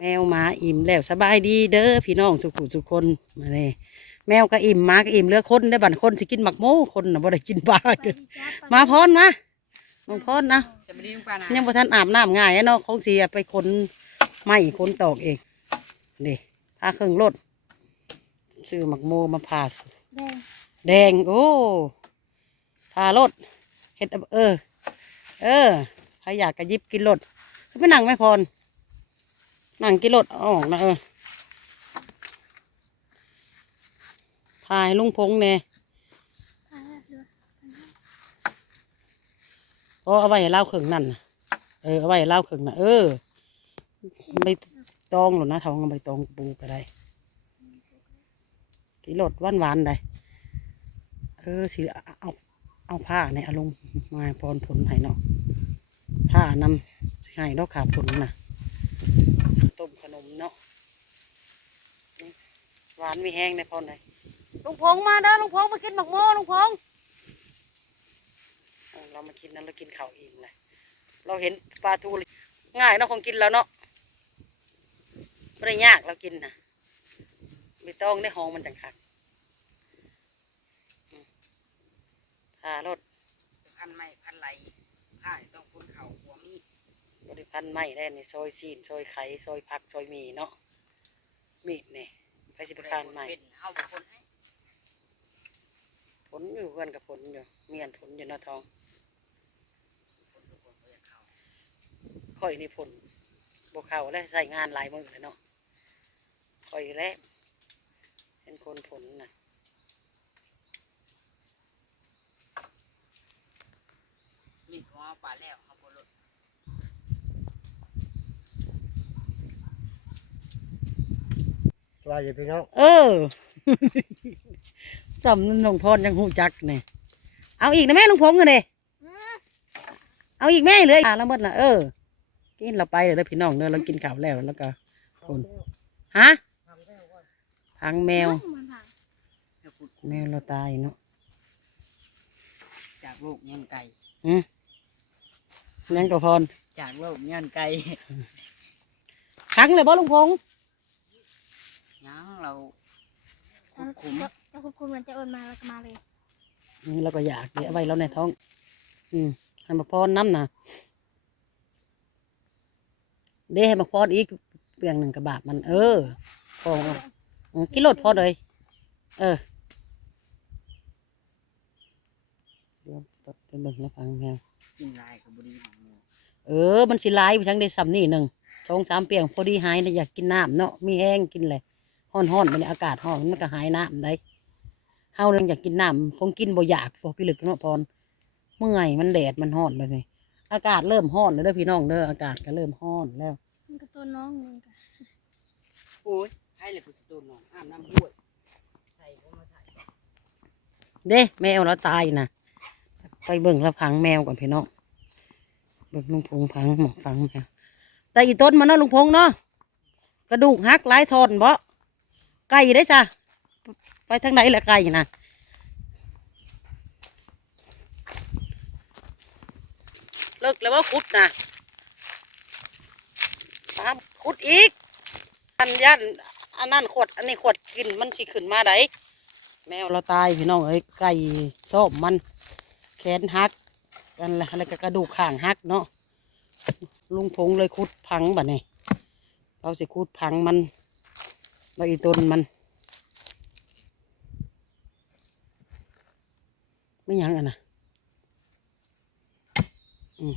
แมวหมาอิ่มแล้วสบายดีเด้อพี่น้องสุขุสุคนมาเลยแมวก็อิ่มหมาก็อิ่มเหลือคนได้อบัดคนที่กินหมักโมคนน่ะบ่ได้กินปลาเกินมาพรมาน้องพรนะสวัสดีลุงปานะยังบ่ทันอาบน้ำง่ายอะเนาะคงสิเอาไปคนไม้คนตอกเองนี่พาเครื่องรถซื้อหมักโมมาผ่าแดงแดงโอ้พารถเฮ็ดเออ เออใครอยากกระยิบกินรถเขาไปนั่งไหม่พร นั่งกินรถเอาออกนะเออพายลุงพงแน่อ่าเอเพราอาไว้เล่าเครื่องนั่นนะเออเอาไว้เล่าเครื่องนะเออใบตองหรอนะทองใบตองปูก็ได้กินรถหวานหวานได้เออสิเอาเอาผ้าเนี่ยเอาลงมาพรผลให้เนาะผ้านำสิให้ดอกขาผลน่ะ นมเนาะหวานมีแห้งในพรไหนลุงพงมาเด้อลุงพงมากินหมักโม่ลุงพงเออเรามากินนั้นเรากินข้าวเองเลยเราเห็นปลาทูง่ายเนาะของกินแล้วเนาะไม่ได้ยากเรากินนะไม่ต้องได้หองมันจังคักอืมพารถพันไม่พันไหลผ้าต้องคุ้นเข่า บริพันธ์ไม่ได้นี่ซอยซีนซอยไข่ซอยผักซอยหมีเนาะมีดนี่ไปสิบพานใหม่เป็นเฮาเป็นคนให้ผลอยู่เพื่อนกับผลอยู่เมียนผลอยู่เนาะทองคนทุกคนก็อยากเข้าค่อยนี่ผลบวเขาและใส่งานหลายมือเลยเนาะค่อยแล้วเป็นคนผลน่ะมีดของเอาป่าแล้วเอา บนรถว่าอยู่พี่น้องเออสำนันหลวงพรยังหูจักเนี่ยเอาอีกนะแม่ลุงพงษ์กันเลยเอาอีกแม่เลยอ่าแล้วหมดนะเออ กินเราไปเลยพี่น้องเด้อเรากินข้าวแล้วแล้วก็คนฮะพังแมวมันผ่านแล้วพูดแมวเราตายเนาะจากโลกย้อนไก่อืมยังก็พรจากโลกย้อนไก่พังเลยบ่ลุงพงษ์ ยังเราจะคุ้มจะคุณคุณมันจะเอินมาแล้วก็มาเลยนี่เราก็อยากเดี๋ยวเอาไว้แล้วในท้อง อืมให้มาพรน้ำนะเด้ให้มาพรอีกเปลียงหนึ่งกระบาดมัน เออพอเออกินรถพอเลย เออเดี๋ยวตัดไปเบิ่งแล้วฟังแมวกินลายกับบุรีของหมูเออ มันสิหลายไปทั้งได้ซ้ำนี่หนึ่งสองสามเปียงพอดีหายนะอยากกินน้ำเนาะมีแห้งกินเลย ห้อนห้อนๆมันอากาศห้อนมันก็หายน้ำได้เฮาเรื่องอยากกินน้ำคงกินบ่อยากพอกินลึกเนาะพรเมื่อยมันแดดมันห้อนไปเลยอากาศเริ่มห้อนแล้วเด้อพี่น้องเด้ออากาศก็เริ่มห้อนแล้วมันก็ตัวน้องมันก็โอ้ยให้เลยกูจะโดนน้องอาบน้ำบ้วยใส่ก็มาใส่เด้แมวเราตายนะไปเบิ่งแล้วพังแมวก่อนพี่น้องเบิ่งลุงพงพังหมอกพังแมวแต่อีต้นมันเนาะลุงพงเนาะกระดูกหักหลายทอนบ่ ไก่ได้จ้ะไปทางไหนแหละไก่นะเลิกแล้วว่าขุดนะตามขุดอีก อันยันอันนั้นขวด อันนี้ขวดกินมันสิขึ้นมาไดแมวเราตายพี่น้องเอ้ยไก่ส้มมันแขนหักกันละอะไรกระดูกข้างหักเนาะลุงพงเลยคุดพังบัดนี้เราสิคุดพังมัน แล้วอีต้นมัน ไม่หยังอะนะอืม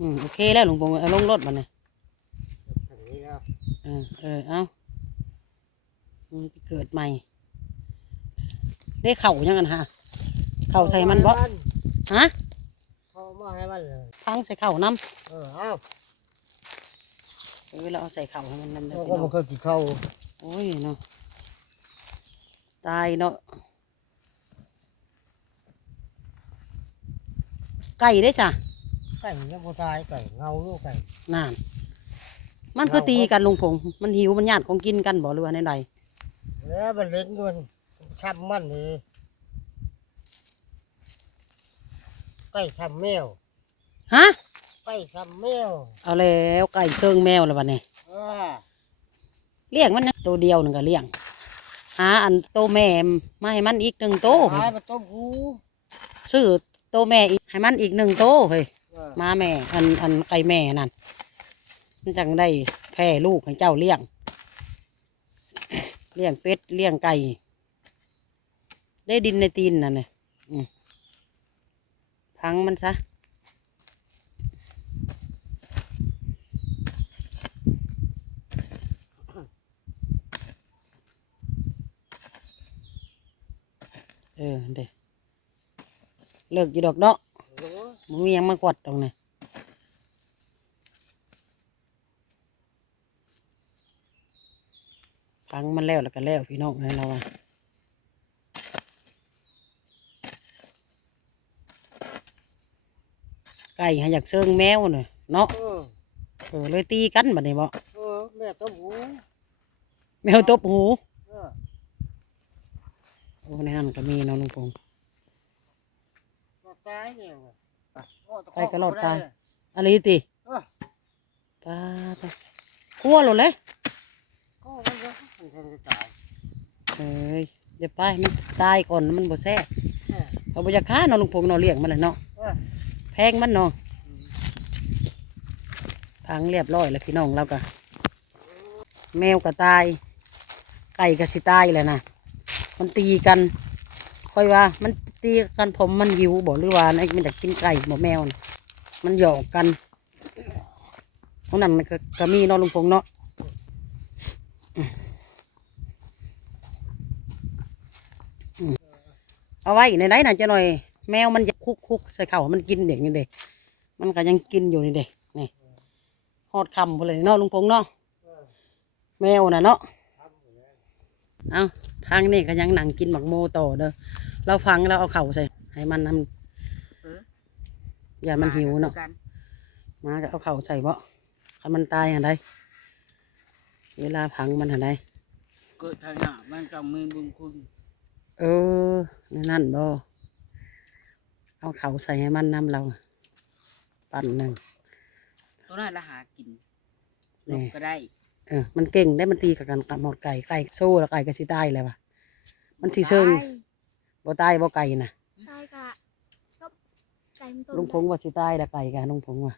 อืมโอเคแล้วลุงพงเอาลงรถบัดนี้ทางนี้ครับเออเออเอามันเกิดใหม่ ได้เข่ายังกันฮะ เข่าใส่มันบ่ ฮะเขามาให้มันเลยพังใส่เข่าน้เออเอ้าำเออเราเอาใส่เข่าให้มันน้ำได้เราพี่ก็น้อมางเคยกินข้าวโอ้ยเนาะตายเนาะไก่ได้จ้ะไก่ยังบ่ตายไก่เงาลูกไก่นาน มันคือตีกันลุงพงษ์มันหิวมันญาติของกินกันบ่หรือว่าในใดแล้วมันเล็กเงินช้ำมันนี่ ไก่ทำแมวฮะไก่ทำแมวเอาแล้วไก่เชิงแมวแล้วบัดนี้เออเลี้ยงมันนะตัวเดียวหนึ่งก็เลี้ยงหาอันโตวแม่มาให้มันอีกหนึ่งโตวขายมาต้มหูซื้อโตวแม่อีกให้มันอีกหนึ่งโตวเฮ้ยเออมาแม่อันอันไก่แม่นั่นมันจังได้แพร่ลูกให้เจ้าเลี้ยง เลี้ยงเป็ดเลี้ยงไก่ได้ดินในตีนนั่นเนี่ยอืม พังมันซะเออเด้เลิกอยู่ดอกเนาะมึงมียังมากวดตรงนี้พังมันแล้วแล้วก็แล้วพี่น้องให้เราอะ ไก่ให้อยากเชิงแมวเน่ะเนาะเออเออเลยตีกันบัดนี้บ่เออแม่ต้มหูแมวตบหูเออโอ้ในนั้นก็มีเนาะลุงพงษ์ รอดตายเนี่ยว่ะอะโอ้ตะไก่ก็รอดตายบ่ไอะไรติเออปลาตะคั่วหลดเลยก็มันก็มันแทงจะตายเอ้ยเดี๋ยวไปมันตายก่อนมันบ่แซ่บเออเอาบ่อยากฆ่าเนาะลุงพงษ์เนาะเลี้ยงมันแหละเนาะเออ แพงมันเนาะพังเรียบร้อยแล้วพี่น้องเราก็ แมวก็ตาย ไก่ก็สิตายเลยนะมันตีกันค่อยว่า มันตีกันผมมันหิวบอกหรือว่าไอ้มันอยากกินไก่บ่แมวนะมันหยอกกันเพราะนั้นมันก็กมีเนาะลุงพงเนาะเอาไว้ในไหนน่ะจะหน่อย แมวมันจะคุกคุกใส่เข่าวมันกินเด็กนี่เด็กมันก็ยังกินอยู่นี่เด็กนี่หอดคำพอเลยเนาะลุงพงษ์เนาะแมวน่ะเนาะเอาทางนี่ก็ยังนั่งกินหมักโมต่อเด้อเราฟังเราเอาเข่าวใส่ให้มันนเออำอย่ามันหิวเนาะกัมาก็เอาเข่าวใส่บ่คันมันตายหันใดเวลาพังมันหันใดเกิดทางหน้ามันก็มือบุญคุณ เออในนั่นบ่ เอาเข่าวใส่ให้มันนำเรา ปั่นหนึ่งตัวนั้นละหากินนี่นกก็ได้เออมันเก่งได้มันตีกับกันกับหมดไก่ไก่สู้แล้วไก่ก็สิตายเลยว่ะมันสิเชิงตายบ่ตายบ่ไก่น่ะตายกะก็ไก่มันต้มลุงพงว่าสิตายละไก่กันลุงพงว่า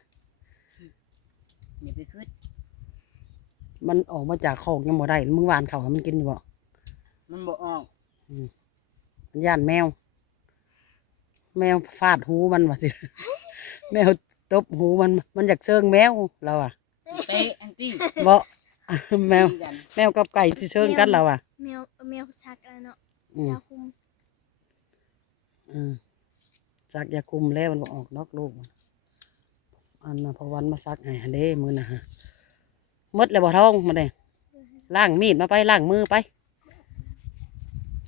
อย่าไปขึ้นมันออกมาจากคอกยังบ่ได้มึงหวานเขาให้มันกินอยู่บ่มันบ่ออกมันย่านแมว แมวฟาดหูมันว่าสิ แมวตบหูมัน มันอยากเชิงแมวเราอะเตะแอนตี้บ่แมว ตีกันแมวกับไก่สิเชิงกันเราอะ แมวแมวชักอะไรเนาะอืมยาคุมอืมซักยาคุมแล้วมันบ่ออกนอกลูกมันอันน่ะพอวันมาซักให้หั่นเด้มือน่ะฮะหมดแล้วบ่ท้องมาเด้ล้างมีดมาไปล้างมือไป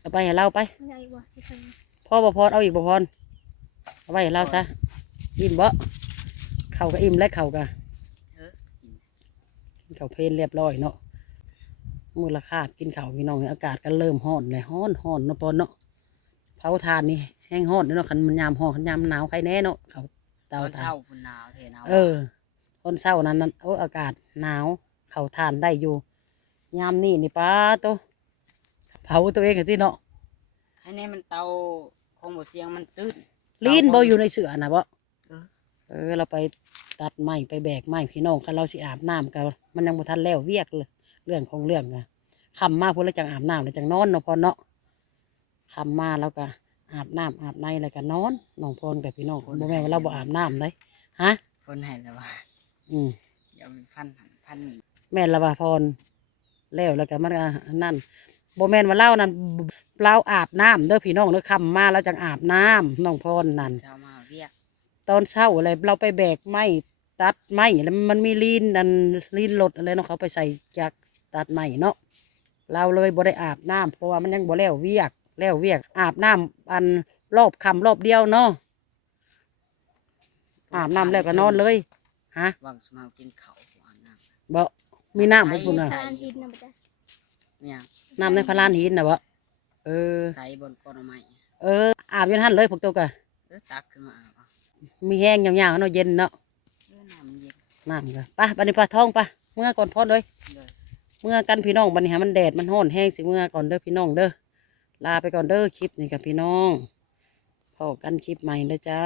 เอาไปให้เราไปมันใหญ่กว่าที่เคยพ่อบ่พรเอาอีกบ่พร เอาไว้ให้เราซะอิ่มบ่เข่าก็อิ่มและเข่าก็เออกินกินข้าวเพลนเรียบร้อยเนาะมูลค่ากินข้าวพี่น้องอากาศก็เริ่มร้อนเลยร้อนร้อนเนาะปอนเนาะเผาทานนี่แห้งร้อนเนาะคันมันยามร้อนคันยามหนาวใครแน่เนาะเขาตเตาอนทาเช้านพุ่นหนาวเทหนาวเออตอนเช้านั้นนั้นเอออากาศหนาว เขาทานได้อยู่ ยามนี่นี่ป้าตัวเผาตัวเองกันที่เนาะ ให้แน่มันเตาคงบ่เสียงมันตื้น ลีนบ่อยู่ในเสือนะบ่เออเออ เราไปตัดไม้ไปแบกไม้พี่น้องคันเราสิอาบน้ำกันมันยังบ่ทันแล้วเวียกเลยเรื่องของเรื่องอะคำมาพูดแล้วจังอาบน้ำแล้วจังนอนเนาะพอเนาะคำมาแล้วก็อาบน้ำอาบในแล้วก็นอนน้องพรกับพี่น้องบ่แม่นว่าเราบ่อาบน้ำได้ฮะคนให้แล้วว่าอืมอย่าไปพันหันพันนี่แม่นละว่าพรแล้วแล้วก็มันก็นั่นบ่แม่นว่าเล่านั่น เราอาบน้ำเด้อพี่น้องเด้อคำมาแล้วจังอาบน้ำน้องพรนั่นเช้ามาเรียกตอนเช้าอะไรเราไปแบกไม้ตัดไม้แล้วมันมีลีนอันลีนรถอะไรเนาะเขาไปใส่จากตัดไม้เนาะเราเลยบ่ได้อาบน้ำเพราะว่ามันยังบ่แล้วเวียกแล้วเวียก อาบน้ำอันรอบคำรอบเดียวเนาะอาบน้ำแล้วก็นอนเลยฮะวางสมากินเขาววางน้บ่มีน้ำบ่พุ่นน่ะสารพิษนะมันจะำเนี่ยน้ำในพระลานหินน่ะบ่ เออ ใส่บนก้อนไม้เออ อาบอยันหันเลยพวกตัวกะเออตักขึ้นมาอาบเอามีแห้งยาวๆเนาะเย็นเนาะเรื่องน้ำมันเย็นน้ำก็ไปบันนี้ปลาท้องปะเมื่อก่อนพอดเลย เลยเมื่อกันพี่น้องบันนี้ฮะมันแดดมันห้อนแห้งสิเมื่อก่อนเด้อพี่น้องเด้อลาไปก่อนเด้อคลิปนี้กับพี่น้องพอกันคลิปใหม่เด้อจ้า